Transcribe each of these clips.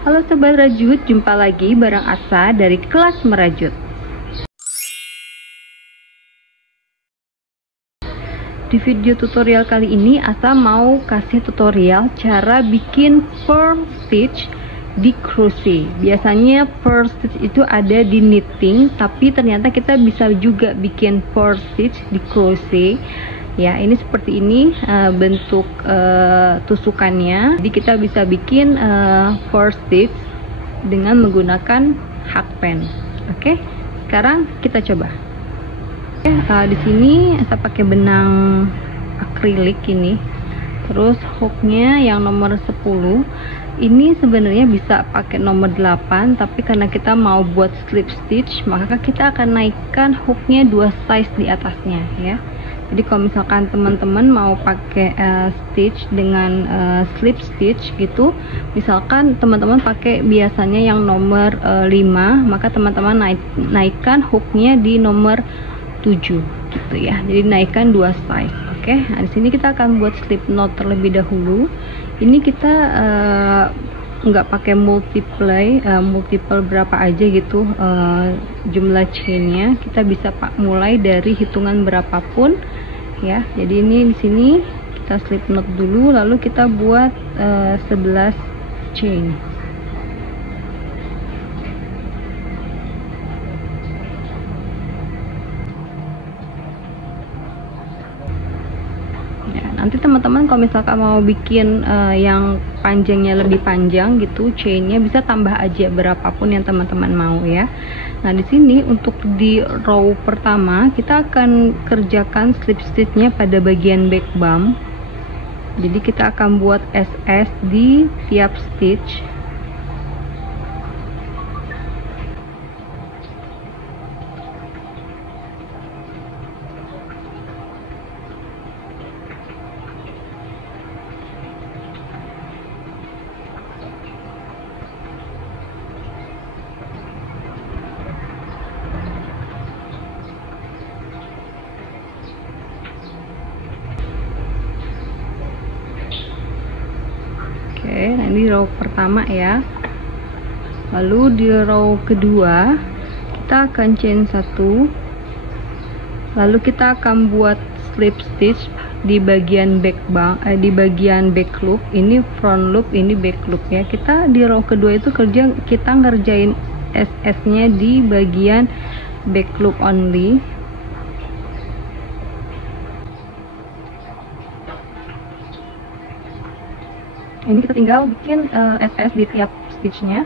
Halo Sobat Rajut, jumpa lagi bareng Asa dari kelas merajut. Di video tutorial kali ini Asa mau kasih tutorial cara bikin pearl stitch di crochet. Biasanya pearl stitch itu ada di knitting, tapi ternyata kita bisa juga bikin pearl stitch di crochet. Ya, ini seperti ini bentuk tusukannya. Jadi kita bisa bikin pearl stitch dengan menggunakan hakpen. Oke, sekarang kita coba. Di sini saya pakai benang akrilik ini. Terus hooknya yang nomor 10. Ini sebenarnya bisa pakai nomor 8, tapi karena kita mau buat slip stitch, maka kita akan naikkan hooknya 2 size di atasnya ya. Jadi kalau misalkan teman-teman mau pakai stitch dengan slip stitch gitu, misalkan teman-teman pakai biasanya yang nomor 5, maka teman-teman naikkan hooknya di nomor 7 gitu ya. Jadi naikkan 2 size. Oke, nah di sini kita akan buat slip knot terlebih dahulu. Ini kita nggak pakai multiple berapa aja gitu jumlah chainnya. Kita bisa mulai dari hitungan berapapun ya. Jadi ini di sini kita slip knot dulu, lalu kita buat 11 chain. Nanti teman-teman kalau misalkan mau bikin yang panjangnya lebih panjang gitu, chainnya bisa tambah aja berapapun yang teman-teman mau ya. Nah di sini untuk di row pertama kita akan kerjakan slip stitchnya pada bagian back bump. Jadi kita akan buat SS di tiap stitch. Nah ini row pertama ya. Lalu di row kedua kita akan chain 1, lalu kita akan buat slip stitch di bagian back loop. Ini front loop, ini back loop ya. Kita di row kedua itu kita ngerjain SS nya di bagian back loop only. Ini kita tinggal bikin SS di tiap stitchnya.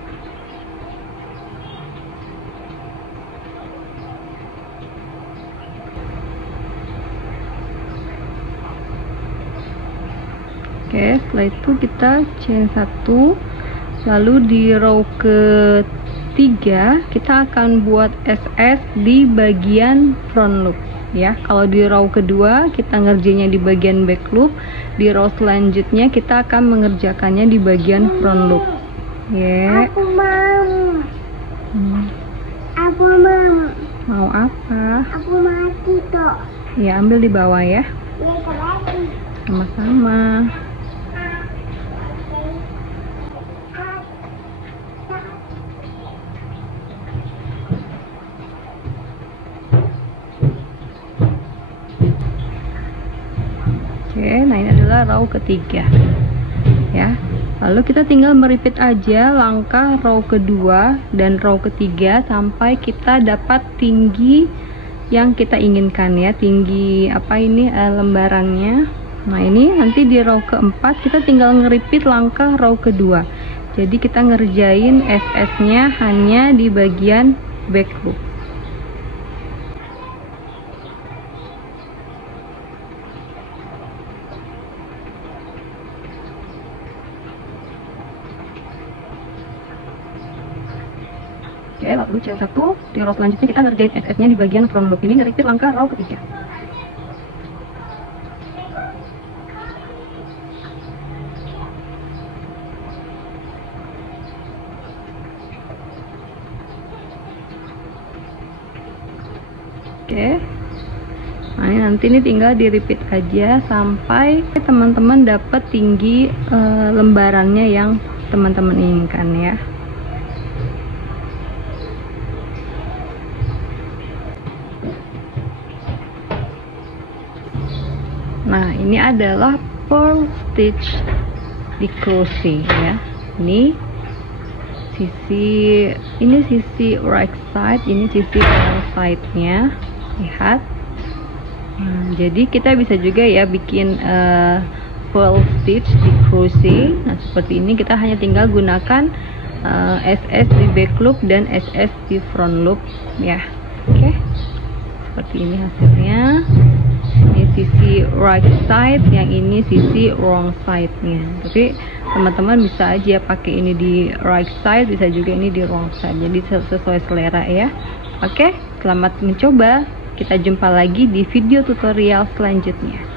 Oke, setelah itu kita chain 1, lalu di row ketiga kita akan buat SS di bagian front loop ya. Kalau di row kedua kita ngerjainnya di bagian back loop, di row selanjutnya kita akan mengerjakannya di bagian front loop ya. Aku mau. Aku mau. Mau apa? Aku mati kok. Ya, ambil di bawah ya. Sama-sama. Oke, nah ini adalah row ketiga ya. Lalu kita tinggal merepeat aja langkah row kedua dan row ketiga sampai kita dapat tinggi yang kita inginkan ya, tinggi apa ini lembarannya. Nah ini nanti di row keempat kita tinggal nge-repeat langkah row kedua. Jadi kita ngerjain SS nya hanya di bagian back loop. Oke, lalu chain 1, di row selanjutnya kita ngerjain SS nya di bagian front loop. Ini nge-repeat langkah row ketiga. Oke, nah ini nanti ini tinggal di repeat aja sampai teman-teman dapat tinggi lembarannya yang teman-teman inginkan ya. Nah, ini adalah purl stitch di crochet ya. Ini sisi right side, ini sisi wrong side-nya. Lihat. Nah, jadi kita bisa juga ya bikin purl stitch di crochet. Nah, seperti ini kita hanya tinggal gunakan SS di back loop dan SS di front loop ya. Oke. Seperti ini hasilnya. Ini sisi right side, yang ini sisi wrong side-nya. Tapi teman-teman bisa aja pakai ini di right side, bisa juga ini di wrong side. Jadi sesuai selera ya. Oke, selamat mencoba. Kita jumpa lagi di video tutorial selanjutnya.